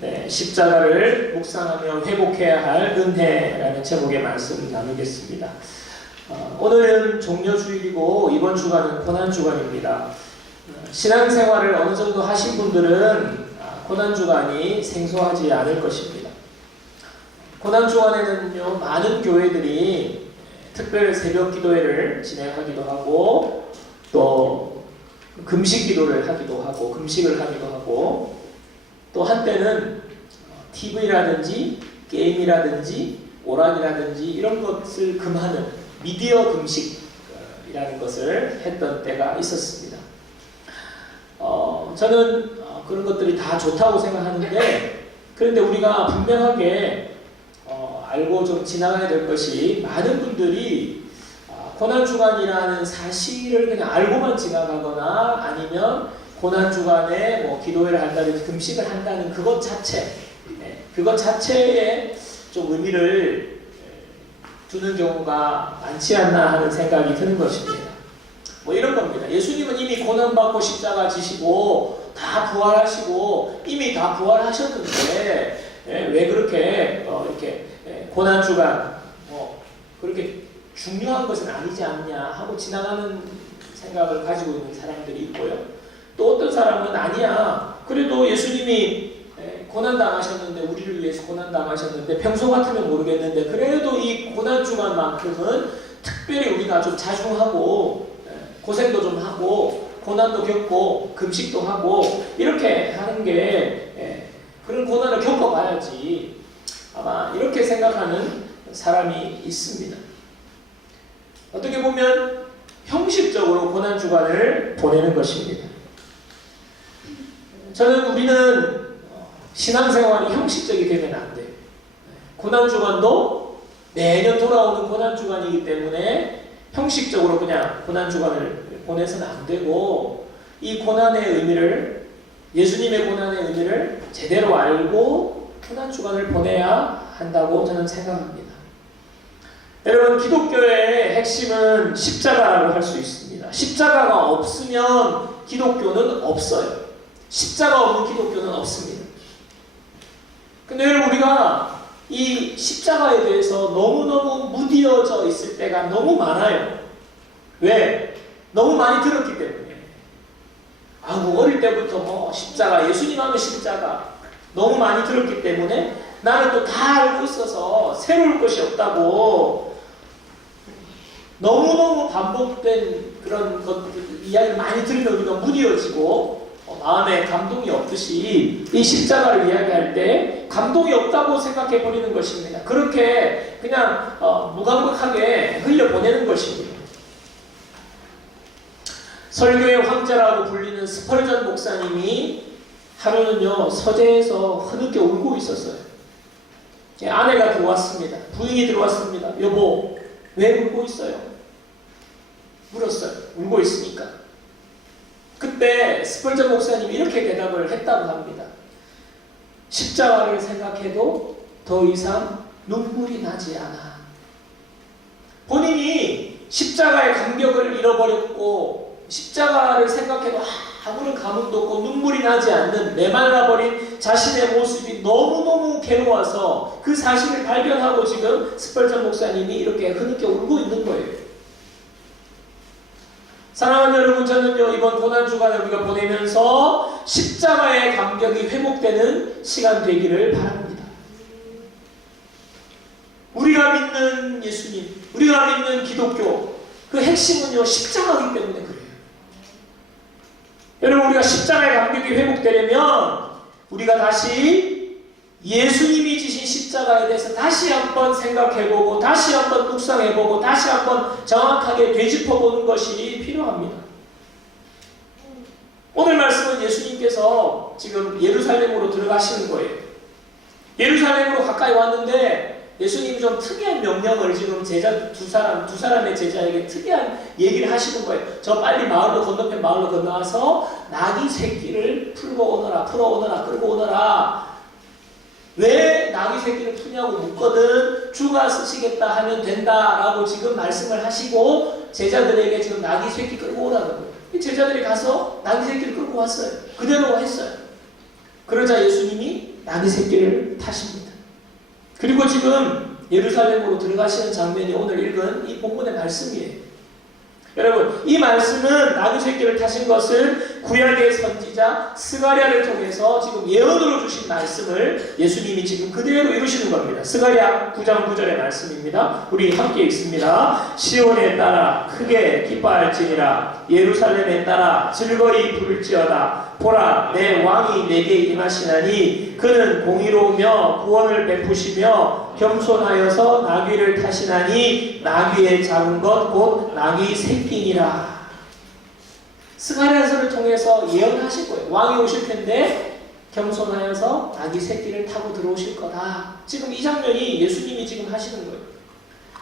네, 십자가를 묵상하며 회복해야 할 은혜라는 제목의 말씀 나누겠습니다. 오늘은 종려주일이고 이번 주간은 고난주간입니다. 신앙생활을 어느 정도 하신 분들은 고난주간이 생소하지 않을 것입니다. 고난주간에는요, 많은 교회들이 특별 새벽 기도회를 진행하기도 하고 또 금식 기도를 하기도 하고 금식을 하기도 하고 또 한때는 TV라든지 게임이라든지 오락이라든지 이런 것을 금하는 미디어 금식이라는 것을 했던 때가 있었습니다. 저는 그런 것들이 다 좋다고 생각하는데, 그런데 우리가 분명하게 알고 좀 지나가야 될 것이, 많은 분들이 고난주간이라는 사실을 그냥 알고만 지나가거나 아니면 고난주간에 뭐 기도회를 한다든지 금식을 한다는 그것 자체에 좀 의미를 두는 경우가 많지 않나 하는 생각이 드는 것입니다. 뭐 이런 겁니다. 예수님은 이미 고난받고 십자가 지시고 다 부활하시고 이미 다 부활하셨는데 왜 그렇게 이렇게 고난주간 그렇게 중요한 것은 아니지 않냐 하고 지나가는 생각을 가지고 있는 사람들이 있고요. 또 어떤 사람은 아니야, 그래도 예수님이 고난당하셨는데, 우리를 위해서 고난당하셨는데 평소 같으면 모르겠는데 그래도 이 고난주간만큼은 특별히 우리가 좀 자중하고 고생도 좀 하고 고난도 겪고 금식도 하고 이렇게 하는 게 그런 고난을 겪어봐야지, 아마 이렇게 생각하는 사람이 있습니다. 어떻게 보면 형식적으로 고난주간을 보내는 것입니다. 우리는 신앙생활이 형식적이 되면 안 돼요. 고난주간도 매년 돌아오는 고난주간이기 때문에 형식적으로 그냥 고난주간을 보내서는 안 되고, 이 고난의 의미를, 예수님의 고난의 의미를 제대로 알고 고난주간을 보내야 한다고 저는 생각합니다. 여러분, 기독교의 핵심은 십자가라고 할 수 있습니다. 십자가가 없으면 기독교는 없어요. 십자가 없는 기독교는 없습니다. 근데 우리가 이 십자가에 대해서 너무너무 무디어져 있을 때가 너무 많아요. 왜? 너무 많이 들었기 때문에. 어릴 때부터 십자가, 예수님 하면 십자가 너무 많이 들었기 때문에 나는 또 다 알고 있어서 새로울 것이 없다고 너무너무 반복된 그런 것들, 이야기를 많이 들으면 우리가 무디어지고 마음에 감동이 없듯이 이 십자가를 이야기할 때 감동이 없다고 생각해 버리는 것입니다. 그렇게 그냥 무감각하게 흘려보내는 것입니다. 설교의 황제라고 불리는 스펄전 목사님이 하루는요, 서재에서 흐느껴 울고 있었어요. 아내가 들어왔습니다. 부인이 들어왔습니다. 여보, 왜 울고 있어요? 물었어요. 울고 있으니까. 그때 스펄전 목사님이 이렇게 대답을 했다고 합니다. 십자가를 생각해도 더 이상 눈물이 나지 않아. 본인이 십자가의 감격을 잃어버렸고 십자가를 생각해도 아무런 감흥도 없고 눈물이 나지 않는 메말라버린 자신의 모습이 너무너무 괴로워서 그 사실을 발견하고 지금 스펄전 목사님이 이렇게 흐느껴 울고 있는 거예요. 사랑하는 여러분, 저는요, 이번 고난주간을 우리가 보내면서 십자가의 감격이 회복되는 시간 되기를 바랍니다. 우리가 믿는 예수님, 우리가 믿는 기독교, 그 핵심은요, 십자가이기 때문에 그래요. 여러분, 우리가 십자가의 감격이 회복되려면 우리가 다시 예수님이 지신 십자가에 대해서 다시 한번 생각해보고 다시 한번 묵상해보고 다시 한번 정확하게 되짚어보는 것이 필요합니다. 오늘 말씀은 예수님께서 지금 예루살렘으로 들어가시는 거예요. 예루살렘으로 가까이 왔는데 예수님이 좀 특이한 명령을 지금 제자 두 사람의 제자에게 특이한 얘기를 하시는 거예요. 저 빨리 건너편 마을로 건너와서 나귀 새끼를 끌고 오너라. 왜 나귀 새끼를 푸냐고 묻거든 주가 쓰시겠다 하면 된다라고 지금 말씀을 하시고 제자들에게 지금 나귀 새끼 끌고 오라는 거예요. 제자들이 가서 나귀 새끼를 끌고 왔어요. 그대로 했어요. 그러자 예수님이 나귀 새끼를 타십니다. 그리고 지금 예루살렘으로 들어가시는 장면이 오늘 읽은 이 본문의 말씀이에요. 여러분, 이 말씀은 나귀 새끼를 타신 것을 구약의 선지자 스가랴를 통해서 지금 예언으로 주신 말씀을 예수님이 지금 그대로 이루시는 겁니다. 스가랴 9장 9절의 말씀입니다. 우리 함께 읽습니다. 시온에 따라 크게 기뻐할지니라. 예루살렘에 따라 즐거이 부를지어다. 보라, 내 왕이 내게 임하시나니 그는 공의로우며 구원을 베푸시며 겸손하여서 나귀를 타시나니 나귀의 작은 것 곧 나귀 새끼니라. 스가랴서를 통해서 예언하실 거예요. 왕이 오실 텐데 겸손하여서 나귀 새끼를 타고 들어오실 거다. 지금 이 장면이 예수님이 지금 하시는 거예요.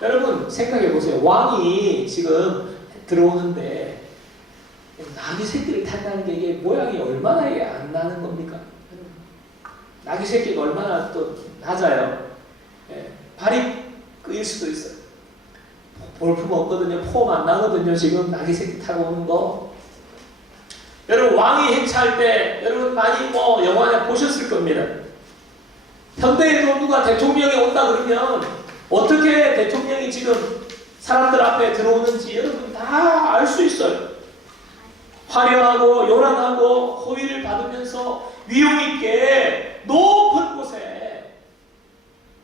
여러분 생각해 보세요. 왕이 지금 들어오는데 나귀 새끼를 탄다는 게 이게 모양이 얼마나 안 나는 겁니까? 나귀 새끼가 얼마나 또 낮아요. 발이 끄일 수도 있어요. 볼품 없거든요. 폼 안 나거든요. 지금 나귀 새끼 타고 오는 거. 여러분 왕이 행차할 때 여러분 많이 영화에 보셨을 겁니다. 현대에도 누가 대통령이 온다 그러면 어떻게 대통령이 지금 사람들 앞에 들어오는지 여러분 다 알 수 있어요. 화려하고 요란하고 호의를 받으면서 위용있게 높은 곳에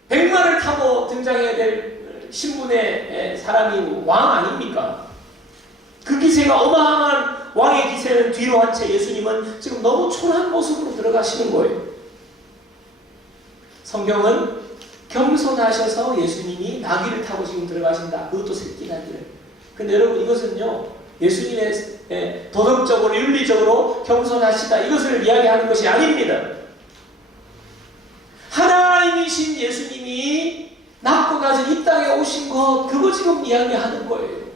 백마를 타고 등장해야 될 신분의 사람이 왕 아닙니까? 그 기세가 어마어마한 왕의 기세는 뒤로 한 채 예수님은 지금 너무 초라한 모습으로 들어가시는 거예요. 성경은 겸손하셔서 예수님이 나귀를 타고 지금 들어가신다. 그것도 새끼 나귀를. 근데 여러분 이것은요 예수님의 도덕적으로 윤리적으로 겸손하시다 이것을 이야기하는 것이 아닙니다. 하나님이신 예수님이 낮고 낮은 이 땅에 오신 것 그거 지금 이야기하는 거예요.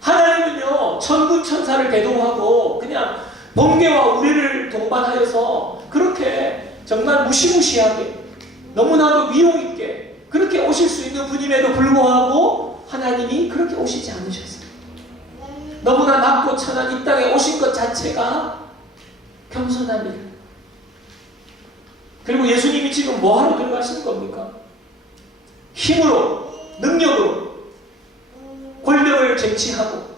하나님은요 천군 천사를 대동하고 그냥 번개와 우리를 동반하여서 그렇게 정말 무시무시하게 너무나도 위용있게 그렇게 오실 수 있는 분임에도 불구하고 하나님이 그렇게 오시지 않으셨어요. 너무나 낮고 천한 이 땅에 오신 것 자체가 겸손합니다. 그리고 예수님이 지금 뭐하러 들어가시는 겁니까? 힘으로, 능력으로 권력을 쟁취하고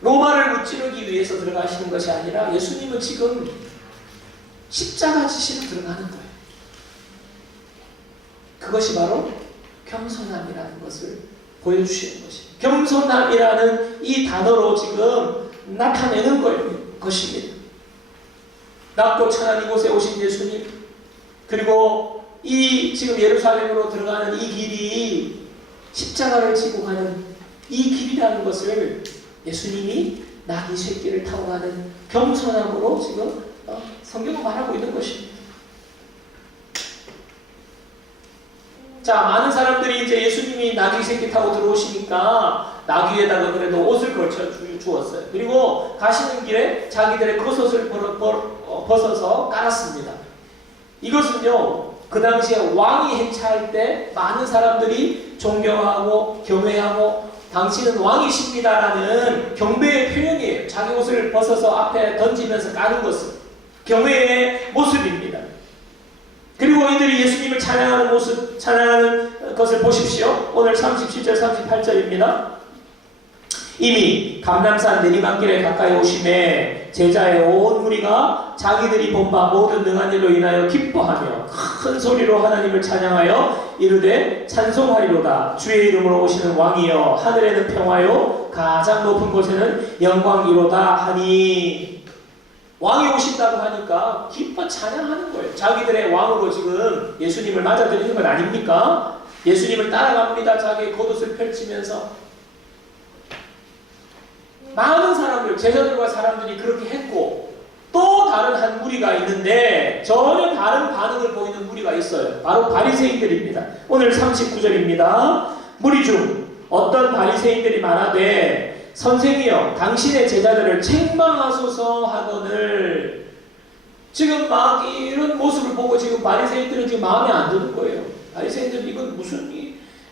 로마를 무찌르기 위해서 들어가시는 것이 아니라 예수님은 지금 십자가 지시로 들어가는 거예요. 그것이 바로 겸손함이라는 것을 보여주시는 것입니다. 겸손함이라는 이 단어로 지금 나타내는 것입니다. 낮고 천한 이곳에 오신 예수님, 그리고 이 지금 예루살렘으로 들어가는 이 길이 십자가를 지고 가는 이 길이라는 것을 예수님이 나귀 새끼를 타고 가는 겸손함으로 지금 성경은 말하고 있는 것입니다. 자, 많은 사람들이 이제 예수님이 나귀 새끼 타고 들어오시니까 나귀에다가 그래도 옷을 걸쳐 주었어요. 그리고 가시는 길에 자기들의 겉옷을 벗어서 깔았습니다. 이것은요, 그 당시에 왕이 행차할 때 많은 사람들이 존경하고 경외하고 당신은 왕이십니다라는 경배의 표현이에요. 자기 옷을 벗어서 앞에 던지면서 까는 것은 경외의 모습입니다. 그리고 이들이 예수님을 찬양하는 모습, 찬양하는 것을 보십시오. 오늘 37절, 38절입니다. 이미 감람산 내리막길에 가까이 오심에 제자의 온 무리가 자기들이 본 바 모든 능한 일로 인하여 기뻐하며 큰 소리로 하나님을 찬양하여 이르되 찬송하리로다. 주의 이름으로 오시는 왕이여 하늘에는 평화요 가장 높은 곳에는 영광이로다 하니. 왕이 오신다고 하니까 기뻐 찬양하는 거예요. 자기들의 왕으로 지금 예수님을 맞아들이는 건 아닙니까? 예수님을 따라갑니다. 자기의 겉옷을 펼치면서 많은 사람들, 제자들과 사람들이 그렇게 했고 또 다른 한 무리가 있는데 전혀 다른 반응을 보이는 무리가 있어요. 바로 바리새인들입니다. 오늘 39절입니다. 무리 중 어떤 바리새인들이 말하되 선생이여 당신의 제자들을 책망하소서 하거늘. 지금 막 이런 모습을 보고 지금 바리새인들은 지금 마음에 안 드는 거예요. 바리새인들은 이건 무슨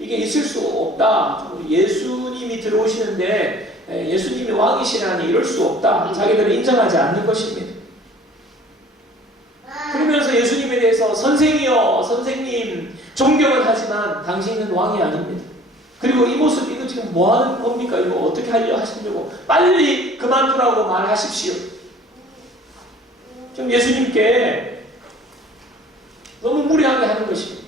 이게 있을 수 없다. 예수님이 들어오시는데 예수님이 왕이시라니 이럴 수 없다. 자기들은 인정하지 않는 것입니다. 그러면서 예수님에 대해서 선생이여, 선생님 존경은 하지만 당신은 왕이 아닙니다. 그리고 이 모습 이거 지금 뭐 하는 겁니까? 이거 어떻게 하시려고 빨리 그만두라고 말하십시오. 좀 예수님께 너무 무리하게 하는 것입니다.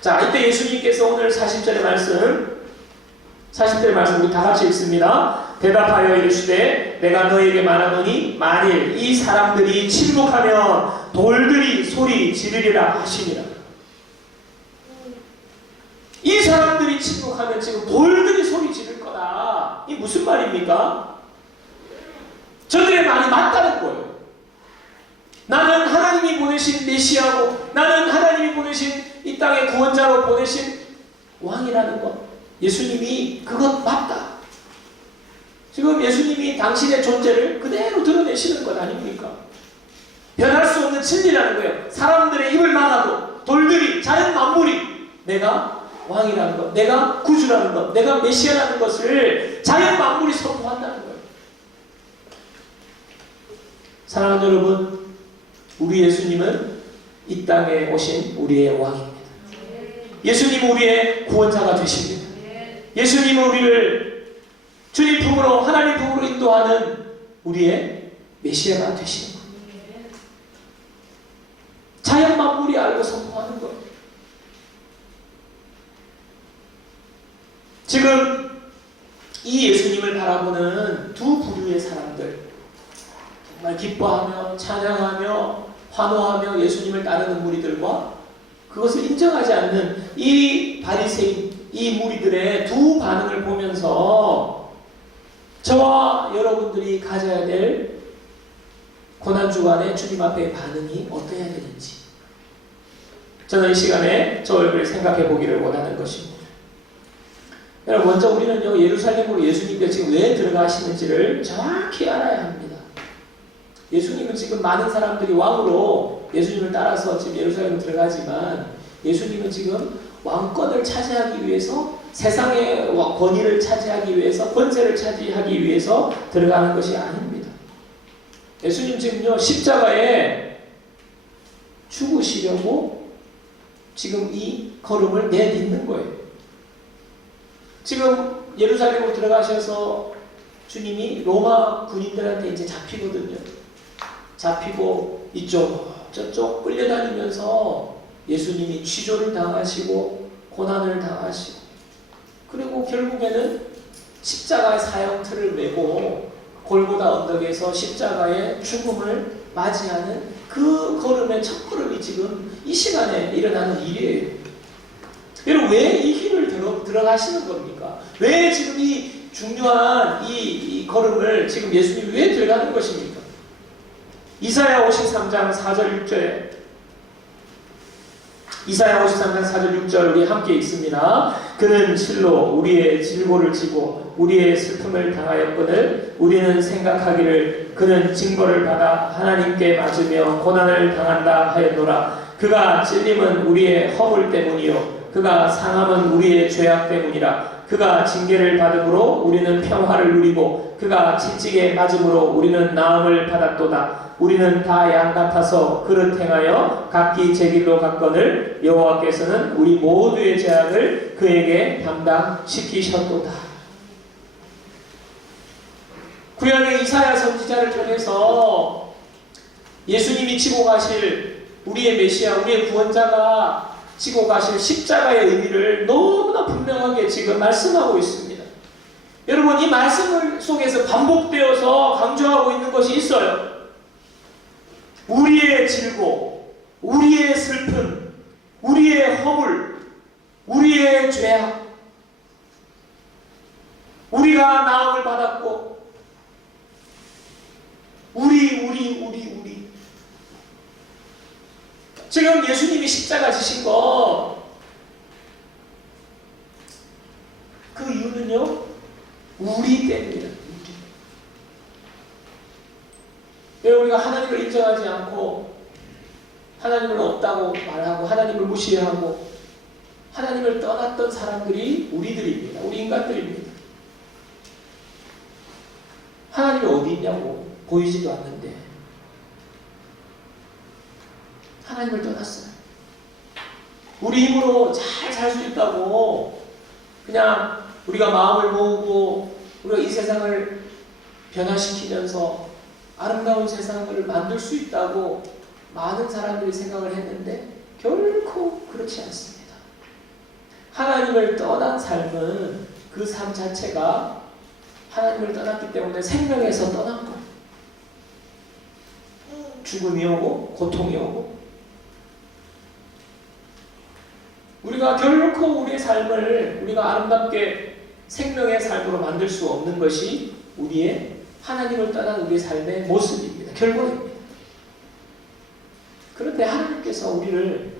자, 이때 예수님께서 오늘 40절의 말씀 우리 다 같이 읽습니다. 대답하여 이르시되 내가 너에게 말하노니 만일 이 사람들이 침묵하면 돌들이 소리 지르리라 하시니라. 이 사람들이 침묵하면 지금 돌들이 소리 지를 거다. 이 무슨 말입니까? 저들의 말이 맞다는 거예요. 나는 하나님이 보내신 메시아고 나는 하나님이 보내신 이 땅의 구원자로 보내신 왕이라는 것, 예수님이 그것 맞다. 지금 예수님이 당신의 존재를 그대로 드러내시는 것 아닙니까? 변할 수 없는 진리라는 거예요. 사람들의 입을 막아도 돌들이, 자연 만물이 내가 왕이라는 것, 내가 구주라는 것, 내가 메시아라는 것을 자연 만물이 선포한다는 거예요. 사랑하는 여러분, 우리 예수님은 이 땅에 오신 우리의 왕입니다. 예수님은 우리의 구원자가 되십니다. 예수님은 우리를 주님 품으로, 하나님 품으로 인도하는 우리의 메시아가 되시는 거예요. 자연 만물이 알고 선포하는 거예요. 지금 이 예수님을 바라보는 두 부류의 사람들, 정말 기뻐하며 찬양하며 환호하며 예수님을 따르는 무리들과 그것을 인정하지 않는 이 바리새인, 이 무리들의 두 반응을 보면서 저와 여러분들이 가져야 될 고난주간의 주님 앞의 반응이 어떠해야 되는지 저는 이 시간에 저 얼굴을 생각해 보기를 원하는 것입니다. 여러분, 먼저 우리는요, 예루살렘으로 예수님께서 지금 왜 들어가시는지를 정확히 알아야 합니다. 예수님은 지금 많은 사람들이 왕으로 예수님을 따라서 지금 예루살렘으로 들어가지만 예수님은 지금 왕권을 차지하기 위해서, 세상의 권위를 차지하기 위해서, 권세를 차지하기 위해서 들어가는 것이 아닙니다. 예수님 지금요, 십자가에 죽으시려고 지금 이 걸음을 내딛는 거예요. 지금 예루살렘으로 들어가셔서 주님이 로마 군인들한테 이제 잡히거든요. 잡히고 이쪽 저쪽 끌려다니면서 예수님이 취조를 당하시고 고난을 당하시고, 그리고 결국에는 십자가의 사형틀을 메고 골고다 언덕에서 십자가의 죽음을 맞이하는 그 걸음의 첫 걸음이 지금 이 시간에 일어나는 일이에요. 여러분, 왜 이 길을 들어가시는 겁니까? 왜 지금 이 중요한 이 걸음을 지금 예수님이 왜 들어가는 것입니까? 이사야 53장 4절 6절에 이사야 53장 4절 6절 우리 함께 읽습니다. 그는 실로 우리의 질고를 지고 우리의 슬픔을 당하였거늘 우리는 생각하기를 그는 징벌을 받아 하나님께 맞으며 고난을 당한다 하였노라. 그가 찔림은 우리의 허물 때문이요 그가 상함은 우리의 죄악 때문이라. 그가 징계를 받음으로 우리는 평화를 누리고 그가 채찍에 맞음으로 우리는 나음을 받았도다. 우리는 다 양 같아서 그릇 행하여 각기 제 길로 갔거늘 여호와께서는 우리 모두의 죄악을 그에게 담당시키셨도다. 구약의 이사야 선지자를 통해서 예수님이 지고 가실 우리의 메시아, 우리의 구원자가 지고 가실 십자가의 의미를 너무나 분명하게 지금 말씀하고 있습니다. 여러분, 이 말씀 속에서 반복되어서 강조하고 있는 것이 있어요. 우리의 질고, 우리의 슬픔, 우리의 허물, 우리의 죄악, 우리가 나음을 받았고, 우리. 지금 예수님이 십자가 지신 거, 그 이유는요, 우리 때문이다. 왜 우리가 하나님을 인정하지 않고 하나님을 없다고 말하고 하나님을 무시하고 하나님을 떠났던 사람들이 우리들입니다. 우리 인간들입니다. 하나님이 어디 있냐고 보이지도 않는데 하나님을 떠났어요. 우리 힘으로 잘 살 수 있다고 그냥 우리가 마음을 모으고 우리가 이 세상을 변화시키면서 아름다운 세상을 만들 수 있다고 많은 사람들이 생각을 했는데 결코 그렇지 않습니다. 하나님을 떠난 삶은 그 삶 자체가 하나님을 떠났기 때문에 생명에서 떠난 거예요. 죽음이 오고 고통이 오고 우리가 결코 우리의 삶을 우리가 아름답게 생명의 삶으로 만들 수 없는 것이 우리의 하나님을 떠난 우리의 삶의 모습입니다. 결과입니다. 그런데 하나님께서 우리를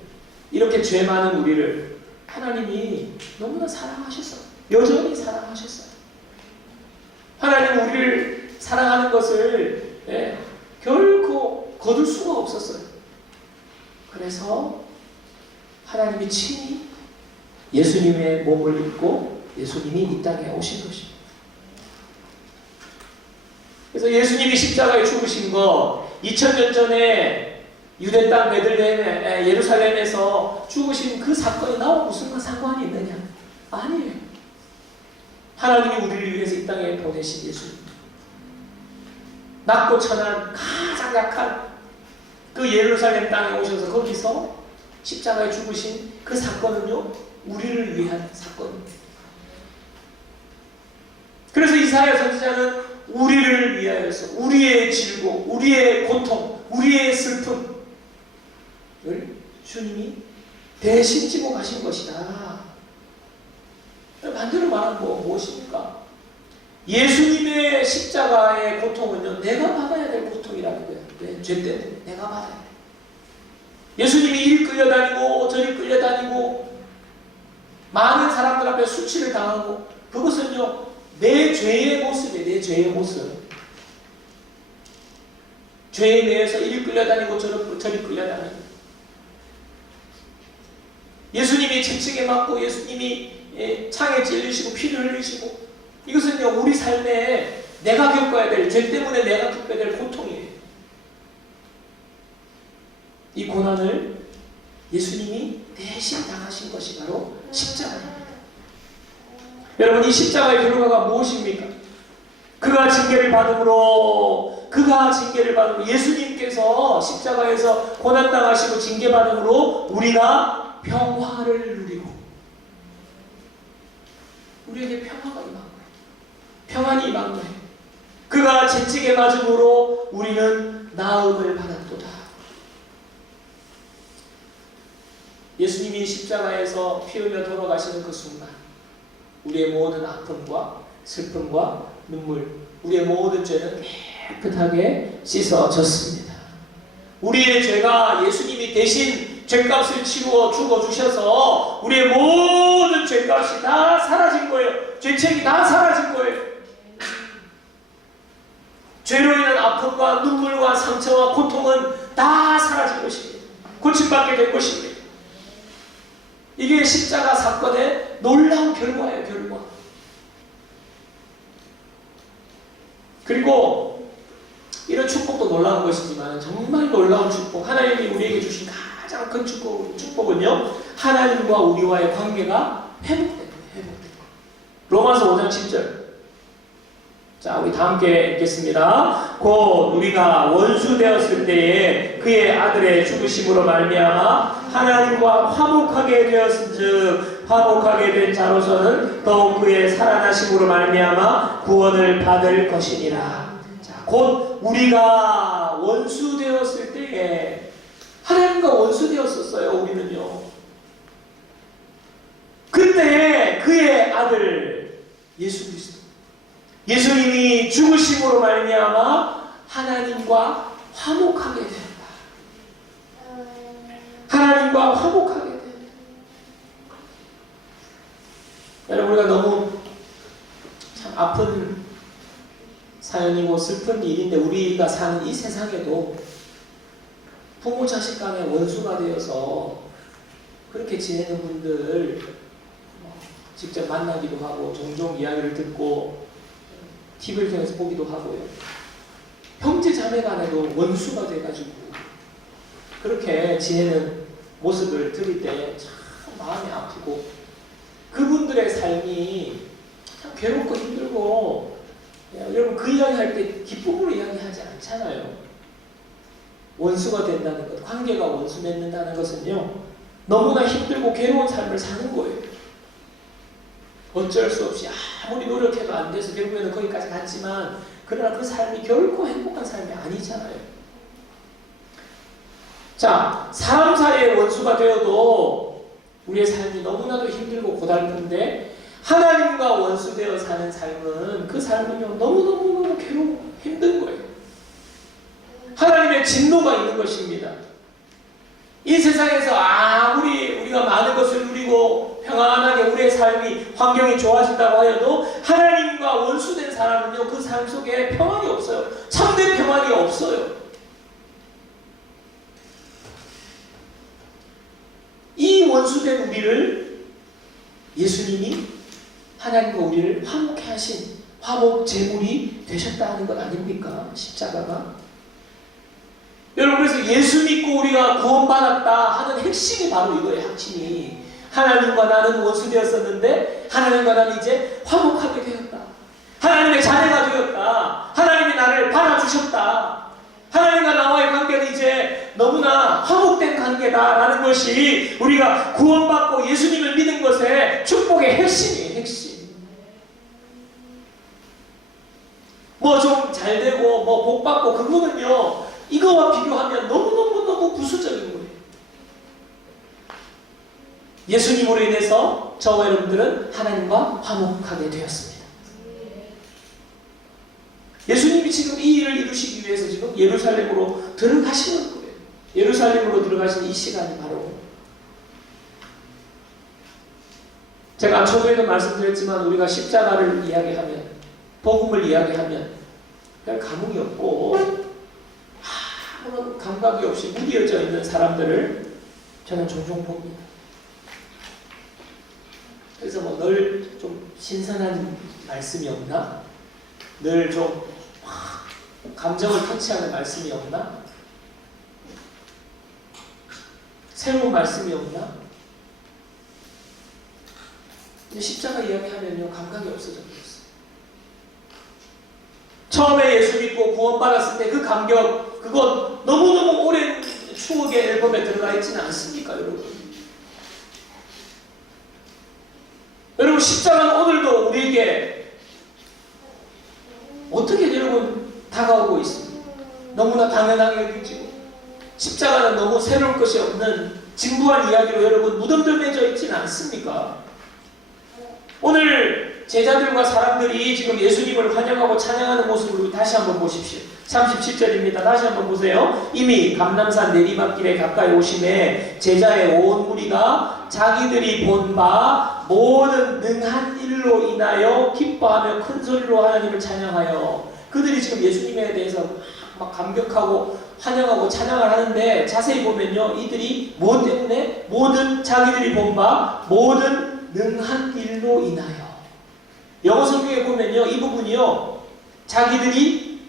이렇게 죄 많은 우리를 하나님이 너무나 사랑하셨어요. 여전히 사랑하셨어요. 하나님은 우리를 사랑하는 것을 결코 거둘 수가 없었어요. 그래서 하나님이 친히 예수님의 몸을 입고 예수님이 이 땅에 오신 것입니다. 그래서 예수님이 십자가에 죽으신 거 2000년 전에 유대 땅 베들레헴 예루살렘에서 죽으신 그 사건이 나와 무슨 상관이 있느냐? 아니에요. 하나님이 우리를 위해서 이 땅에 보내신 예수님. 낮고 천한 가장 약한 그 예루살렘 땅에 오셔서 거기서 십자가에 죽으신 그 사건은요, 우리를 위한 사건입니다. 그래서 이사야 선지자는 우리를 위하여서 우리의 질고, 우리의 고통, 우리의 슬픔을 주님이 대신 지고 가신 것이다. 반대로 말하면 무엇입니까? 예수님의 십자가의 고통은요, 내가 받아야 될 고통이라는 거예요. 네, 죄 때문에 내가 받아야 돼. 예수님이 이리 끌려다니고 저리 끌려다니고 많은 사람들 앞에 수치를 당하고 그것은요, 내 죄의 모습이에요. 내 죄의 모습. 죄에 대해서 이리 끌려다니고 저리 끌려다니고 예수님이 채찍에 맞고 예수님이 창에 찔리시고 피를 흘리시고 이것은요, 우리 삶에 내가 겪어야 될, 죄 때문에 내가 겪어야 될 고통이에요. 이 고난을 예수님이 대신 당하신 것이 바로 십자가입니다. 여러분, 이 십자가의 결과가 무엇입니까? 그가 징계를 받음으로 예수님께서 십자가에서 고난당하시고 징계받음으로 우리가 평화를 누리고 우리에게 평화가 임한 거예요. 평안이 임한 거예요. 그가 채찍에 맞음으로 우리는 나음을 받았도다. 예수님이 십자가에서 피 흘려 돌아가시는 그 순간 우리의 모든 아픔과 슬픔과 눈물, 우리의 모든 죄는 깨끗하게 씻어졌습니다. 우리의 죄가 예수님이 대신 죄값을 치루어 죽어주셔서 우리의 모든 죄값이 다 사라진 거예요. 죄책이 다 사라진 거예요. 죄로 인한 아픔과 눈물과 상처와 고통은 다 사라진 것입니다. 고침받게 된 것입니다. 이게 십자가 사건의 놀라운 결과예요. 결과. 그리고 이런 축복도 놀라운 것이지만 정말 놀라운 축복, 하나님이 우리에게 주신 가장 큰 축복은요, 하나님과 우리와의 관계가 회복되는 거예요. 로마서 5장 10절. 자, 우리 다 함께 읽겠습니다. 곧 우리가 원수 되었을 때에 그의 아들의 죽으심으로 말미암아 하나님과 화목하게 되었은즉 화목하게 된 자로서는 더욱 그의 살아나심으로 말미암아 구원을 받을 것이니라. 자, 곧 우리가 원수 되었을 때에 하나님과 원수 되었었어요. 우리는요. 그때 그의 아들 예수 그리스도, 예수님이 죽으심으로 말미암아 하나님과 화목하게 된다. 하나님과 화목하게 된다. 여러분, 우리가 너무 참 아픈 사연이고 슬픈 일인데 우리가 사는 이 세상에도 부모 자식 간의 원수가 되어서 그렇게 지내는 분들 직접 만나기도 하고 종종 이야기를 듣고 TV를 통해서 보기도 하고요. 형제 자매 간에도 원수가 돼가지고 그렇게 지내는 모습을 들을 때 참 마음이 아프고 그분들의 삶이 참 괴롭고 힘들고 여러분 그 이야기할 때 기쁨으로 이야기하지 않잖아요. 원수가 된다는 것, 관계가 원수 맺는다는 것은요 너무나 힘들고 괴로운 삶을 사는 거예요. 어쩔 수 없이 아무리 노력해도 안 돼서 결국에는 거기까지 갔지만 그러나 그 삶이 결코 행복한 삶이 아니잖아요. 자, 사람 사이의 원수가 되어도 우리의 삶이 너무나도 힘들고 고달픈데 하나님과 원수되어 사는 삶은 그 삶은요 너무너무 괴롭고 힘든 거예요. 하나님의 진노가 있는 것입니다. 이 세상에서 아무리 우리가 많은 것을 누리고 평안하게 우리의 삶이 환경이 좋아진다고 하여도 하나님과 원수된 사람은요 그 삶 속에 평안이 없어요. 참된 평안이 없어요. 이 원수된 우리를 예수님이 하나님과 우리를 화목케 하신 화목 제물이 되셨다는 것 아닙니까? 십자가가. 여러분 그래서 예수 믿고 우리가 구원받았다 하는 핵심이 바로 이거예요. 핵심이 하나님과 나는 원수되었었는데 하나님과 나는 이제 화목하게 되었다. 하나님의 자녀가 되었다. 하나님이 나를 받아주셨다. 하나님과 나와의 관계는 이제 너무나 화목된 관계다라는 것이 우리가 구원받고 예수님을 믿는 것의 축복의 핵심이에요. 핵심. 뭐 좀 잘되고 뭐 복받고 그거는요 이거와 비교하면 너무 부수적인 거예요. 예수님으로 인해서 저와 여러분들은 하나님과 화목하게 되었습니다. 예수님이 지금 이 일을 이루시기 위해서 지금 예루살렘으로 들어가시는 거예요. 예루살렘으로 들어가시는 이 시간이 바로 제가 초기에도 말씀드렸지만 우리가 십자가를 이야기하면 복음을 이야기하면 별 감흥이 없고 아무런 감각이 없이 무뎌져 있는 사람들을 저는 종종 봅니다. 그래서 뭐 늘 좀 신선한 말씀이 없나? 늘 좀 감정을 터치하는 말씀이 없나? 새로운 말씀이 없나? 근데 십자가 이야기하면요 감각이 없어져 버렸어요. 처음에 예수 믿고 구원받았을 때 그 감격 그건 너무너무 오랜 추억의 앨범에 들어가 있지는 않습니까 여러분? 여러분 십자가는 오늘도 우리에게 어떻게 여러분 다가오고 있습니다. 너무나 당연하게 느끼고 십자가는 너무 새로울 것이 없는 진부한 이야기로 여러분 무덤덤해져 있지는 않습니까? 오늘 제자들과 사람들이 지금 예수님을 환영하고 찬양하는 모습을 다시 한번 보십시오. 37절입니다. 다시 한번 보세요. 이미 감람산 내리막길에 가까이 오심에 제자의 온 무리가 자기들이 본 바 모든 능한 일로 인하여 기뻐하며 큰 소리로 하나님을 찬양하여 그들이 지금 예수님에 대해서 막 감격하고 환영하고 찬양을 하는데 자세히 보면요 이들이 무엇 때문에 모든 자기들이 본 바 모든 능한 일로 인하여 영어 성경에 보면요 이 부분이요 자기들이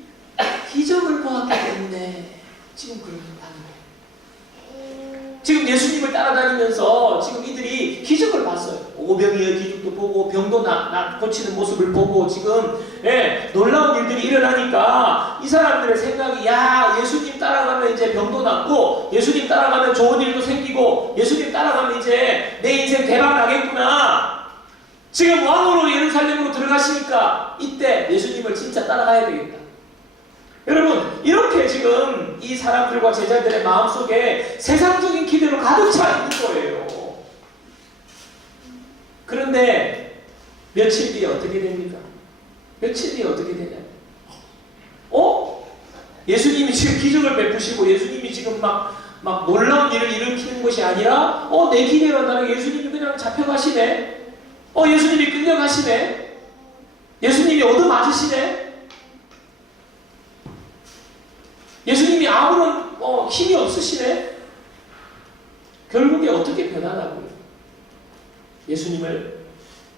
기적을 보았기 때문에 지금 그런다는 거예요. 지금 예수님을 따라다니면서 지금 이들이 기적을 봤어요. 오병이의 기적도 보고 병도 고치는 모습을 보고 지금 놀라운 일들이 일어나니까 이 사람들의 생각이 야 예수님 따라가면 이제 병도 낫고 예수님 따라가면 좋은 일도 생기고 예수님 따라가면 이제 내 인생 대박 나겠구나. 지금 왕으로 예루살렘으로 들어가시니까 이때 예수님을 진짜 따라가야 되겠다. 여러분 이렇게 지금 이 사람들과 제자들의 마음속에 세상적인 기대로 가득 차 있는 거예요. 그런데 며칠 뒤에 어떻게 됩니까? 며칠 뒤에 어떻게 되냐? 예수님이 지금 기적을 베푸시고 예수님이 지금 막 놀라운 일을 일으키는 것이 아니라 내 기대로 한다면 예수님이 그냥 잡혀가시네. 예수님이 끌려가시네. 예수님이 얻어맞으시네. 예수님이 아무런 힘이 없으시네. 결국에 어떻게 변하나고요? 예수님을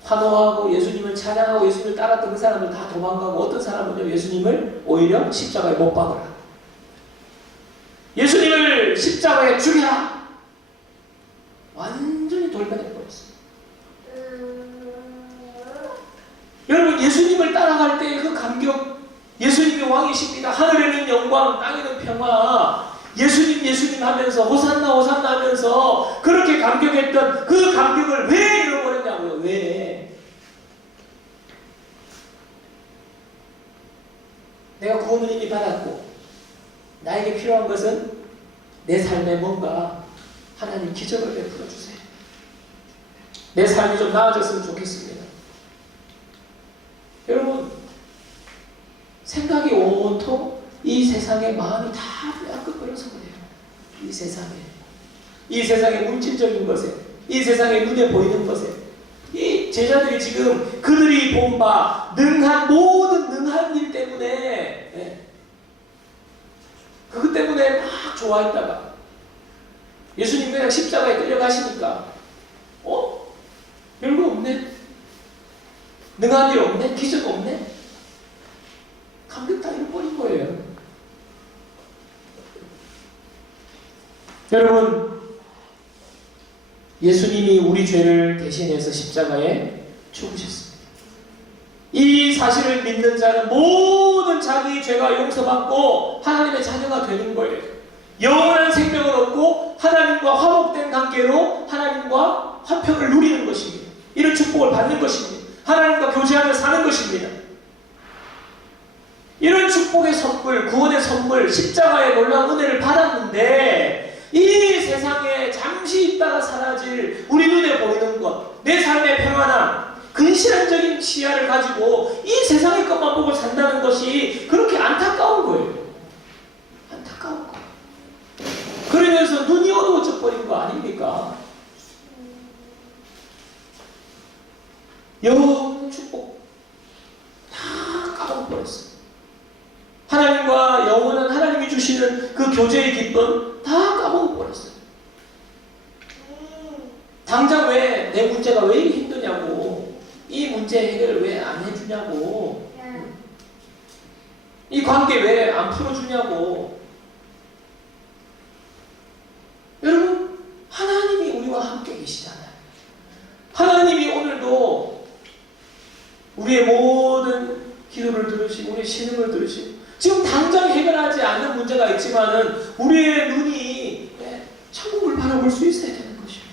환호하고 예수님을 찬양하고 예수님을 따랐던 그 사람들 다 도망가고 어떤 사람은요 예수님을 오히려 십자가에 못 박으라. 예수님을 십자가에 죽여라. 완전히 돌변해버렸어요. 여러분 예수님을 따라갈 때의 그 감격, 예수님이 왕이십니다. 하늘에는 영광, 땅에는 평화. 예수님 하면서 호산나 호산나 하면서 그렇게 감격했던 그 감격을 왜 잃어버렸냐고요. 왜? 내가 구원을 이미 받았고 나에게 필요한 것은 내 삶에 뭔가 하나님 기적을 베풀어 주세요. 내 삶이 좀 나아졌으면 좋겠습니다. 여러분 생각이 온통 이 세상에 마음이 다 빼앗겨버려서 그래요. 이 세상의 물질적인 것에, 이 세상의 눈에 보이는 것에, 이 제자들이 지금 그들이 본 바 모든 능한 일 때문에 그것 때문에 막 좋아했다가 예수님 그냥 십자가에 끌려가시니까 별거 없네, 능한 일 없네, 기적 없네, 감격 다 잃어버린 거예요. 여러분 예수님이 우리 죄를 대신해서 십자가에 죽으셨습니다. 이 사실을 믿는 자는 모든 자기의 죄가 용서받고 하나님의 자녀가 되는 거예요. 영원한 생명을 얻고 하나님과 화목된 관계로 하나님과 화평을 누리는 것입니다. 이런 축복을 받는 것입니다. 하나님과 교제하며 사는 것입니다. 이런 축복의 선물, 구원의 선물, 십자가의 놀라운 은혜를 받았는데 이 세상에 잠시 있다가 사라질 우리 눈에 보이는 것, 내 삶의 평안함, 근시안적인 시야를 가지고 이 세상의 것만 보고 산다는 것이 그렇게 안타까운 거예요. 안타까운 거예요. 그러면서 눈이 어두워져 버린 거 아닙니까? 영원한 축복 다 까먹어버렸어요. 하나님과 영원한 하나님이 주시는 그 교제의 기쁨 다 까먹어버렸어요. 당장 왜 내 문제가 왜 이렇게 힘드냐고, 이 문제 해결을 왜 안 해주냐고, 이 관계 왜 안 풀어주냐고. 여러분 하나님이 우리와 함께 계시잖아요. 하나님이 오늘도 우리의 모든 기도를 들으시고 우리의 신음을 들으시고 지금 당장 해결하지 않는 문제가 있지만은 우리의 눈이 천국을 바라볼 수 있어야 되는 것입니다.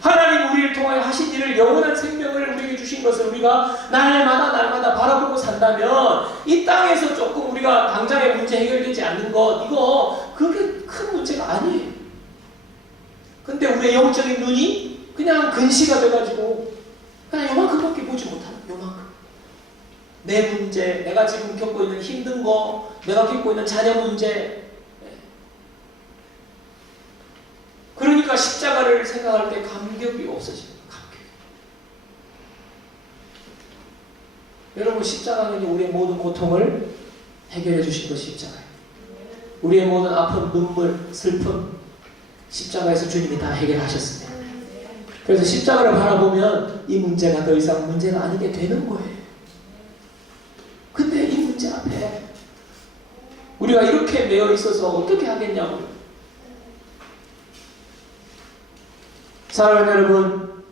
하나님 우리를 통하여 하신 일을, 영원한 생명을 우리에게 주신 것을 우리가 날마다 바라보고 산다면 이 땅에서 조금 우리가 당장의 문제 해결되지 않는 것, 이거 그렇게 큰 문제가 아니에요. 근데 우리의 영적인 눈이 그냥 근시가 돼가지고 그냥 요만큼밖에 보지 못하는, 요만큼. 내 문제, 내가 지금 겪고 있는 힘든 거, 내가 겪고 있는 자녀 문제. 그러니까 십자가를 생각할 때 감격이 없어집니다. 감격. 여러분 십자가는 우리의 모든 고통을 해결해 주신 것이 십자가예요. 우리의 모든 아픔, 눈물, 슬픔, 십자가에서 주님이 다 해결하셨습니다. 그래서 십자가를 바라보면 이 문제가 더 이상 문제가 아니게 되는 거예요. 근데 이 문제 앞에 우리가 이렇게 매여 있어서 어떻게 하겠냐고요. 사랑하는 여러분,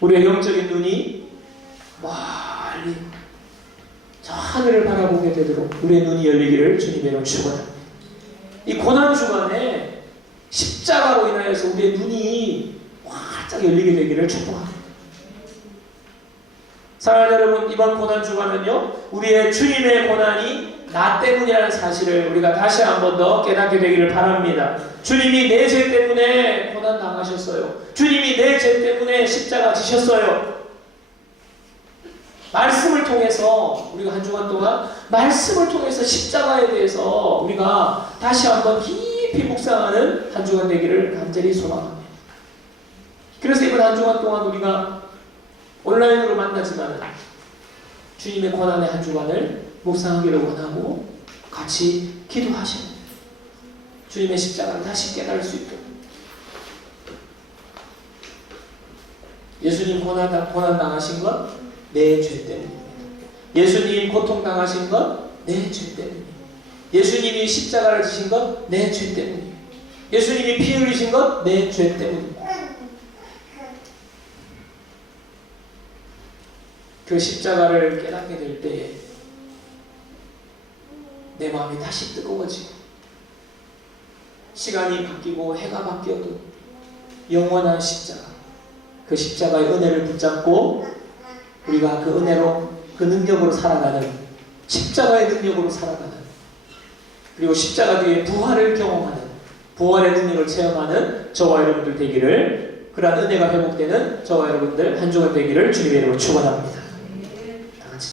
우리의 영적인 눈이 멀리 저 하늘을 바라보게 되도록 우리의 눈이 열리기를 주님의 이름으로 축원합니다. 이 고난 주간에 십자가로 인하여서 우리의 눈이 활짝 열리게 되기를 축복합니다. 사랑하는 여러분, 이번 고난 주간은요, 우리의 주님의 고난이 나 때문이라는 사실을 우리가 다시 한 번 더 깨닫게 되기를 바랍니다. 주님이 내 죄 때문에 고난 당하셨어요. 주님이 내 죄 때문에 십자가 지셨어요. 말씀을 통해서 우리가 한 주간 동안 말씀을 통해서 십자가에 대해서 우리가 다시 한번 깊이 묵상하는 한 주간 되기를 간절히 소망합니다. 그래서 이번 한 주간 동안 우리가 온라인으로 만나지만 주님의 고난의 한 주간을 묵상하기를 원하고 같이 기도하십니다. 주님의 십자가를 다시 깨달을 수 있도록, 예수님 고난 당하신 것 내 죄 때문입니다. 예수님 고통 당하신 것 내 죄 때문입니다. 예수님이 십자가를 지신 것 내 죄 때문입니다. 예수님이 피 흘리신 것 내 죄 때문입니다. 그 십자가를 깨닫게 될 때에 내 마음이 다시 뜨거워지고 시간이 바뀌고 해가 바뀌어도 영원한 십자가, 그 십자가의 은혜를 붙잡고 우리가 그 은혜로 그 능력으로 살아가는, 십자가의 능력으로 살아가는, 그리고 십자가 뒤에 부활을 경험하는, 부활의 능력을 체험하는 저와 여러분들 되기를, 그러한 은혜가 회복되는 저와 여러분들 한 주간 되기를 주님의 이름으로 축원합니다.